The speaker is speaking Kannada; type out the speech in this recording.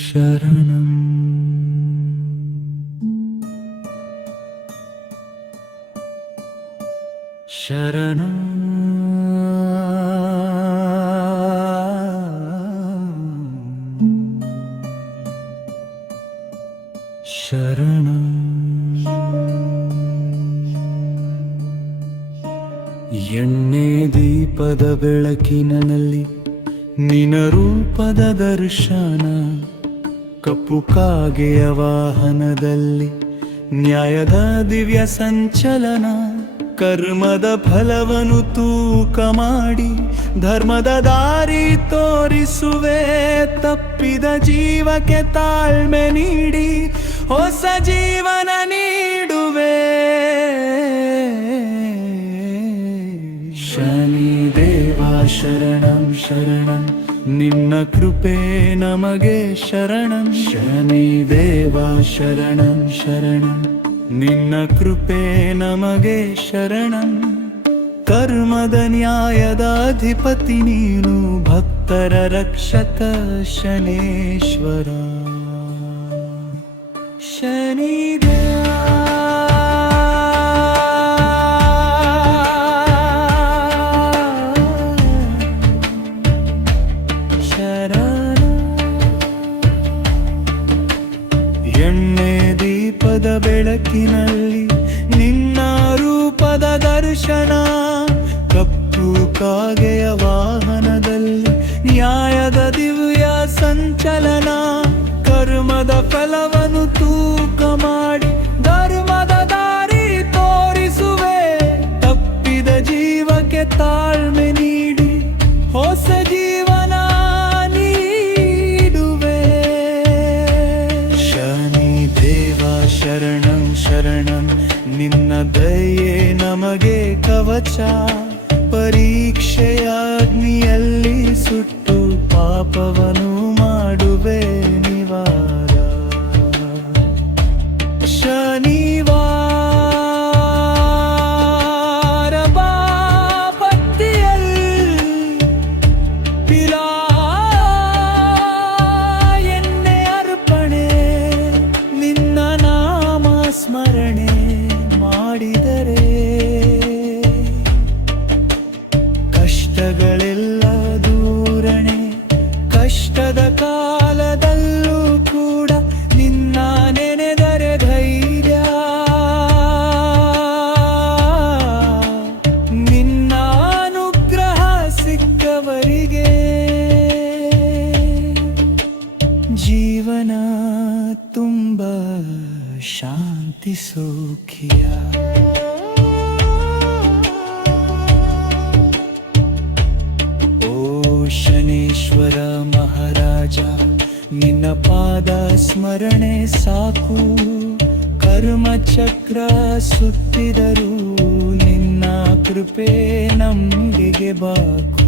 ಶರಣಂ ಶರಣಂ ಶರಣಂ. ಎಣ್ಣೆ ದೀಪದ ಬೆಳಕಿನಲ್ಲಿ ನಿನ ರೂಪದ ದರ್ಶನ, ಕಪ್ಪು ಕಾಗೆಯ ವಾಹನದಲ್ಲಿ ನ್ಯಾಯದ ದಿವ್ಯ ಸಂಚಲನ. ಕರ್ಮದ ಫಲವನ್ನು ತೂಕ ಮಾಡಿ ಧರ್ಮದ ದಾರಿ ತೋರಿಸುವೆ, ತಪ್ಪಿದ ಜೀವಕ್ಕೆ ತಾಳ್ಮೆ ನೀಡಿ ಹೊಸ ಜೀವನ ನೀಡುವೆ. ಶನಿ ದೇವ ಶರಣಂ ಶರಣಂ, ನಿನ್ನ ಕೃಪೆ ನಮಗೆ ಶರಣಂ. ಶನಿ ದೇವ ಶರಣಂ ಶರಣಂ, ನಿನ್ನ ಕೃಪೆ ನಮಗೆ ಶರಣಂ. ಕರ್ಮದ ನ್ಯಾಯದ ಅಧಿಪತಿ ನೀನು, ಭಕ್ತರ ರಕ್ಷಕ ಶನೇಶ್ವರ. ಶನಿದೇವ ಎಣ್ಣೆ ದೀಪದ ಬೆಳಕಿನಲ್ಲಿ ನಿನ್ನ ರೂಪದ ದರ್ಶನ, ಕಪ್ಪು ಕಾಗೆಯ ವಾಹನದಲ್ಲಿ ನ್ಯಾಯದ ದಿವ್ಯ ಸಂಚಲನ. ಕರ್ಮದ ಫಲವನ್ನು ತೂಕ ಮಾಡಿ ಧರ್ಮದ ದಾರಿ ತೋರಿಸುವೆ, ತಪ್ಪಿದ ಜೀವಕ್ಕೆ ತಾಳ್ಮೆ ನೀಡಿ ಹೊಸ ಜೀವನ ನೀಡುವೆ. ಶನಿ ದೇವ ಶರಣಂ ಶರಣಂ, ನಿನ್ನ ದಯೆ ನಮಗೆ ಕವಚ. ಪರೀಕ್ಷೆಯ ಅಗ್ನಿಯಲ್ಲಿ ಸುಟ್ಟು ಪಾಪವನ್ನು ಮಾಡುವೆ ನಿವಾರ. ಶನಿವಾರ ಬಾಪತ್ತಿಯಲ್ಲಿ ಪಿಲಾ ಎಣ್ಣೆ ಅರ್ಪಣೆ, ನಿನ್ನ ನಾಮ ಸ್ಮರಣೆ ಮಾಡಿದರೆ ಕಷ್ಟಗಳೆಲ್ಲ ದೂರಣೆ. ಕಷ್ಟದ ಕಾಲದಲ್ಲೂ ಕೂಡ ನಿನ್ನ ನೆನೆದರೆ ಧೈರ್ಯ. ನಿನ್ನ ಅನುಗ್ರಹ ಸಿಕ್ಕವರಿಗೆ ಜೀವನ ತುಂಬ ಶಾಂತಿ ಸೌಖ್ಯ. ಶನೇಶ್ವರ ಮಹಾರಾಜ, ನಿನ್ನ ಪಾದ ಸ್ಮರಣೆ ಸಾಕು. ಕರ್ಮಚಕ್ರ ಸುತ್ತಿದರೂ ನಿನ್ನ ಕೃಪೆ ನಮ್ಗೆ ಬಾಕು.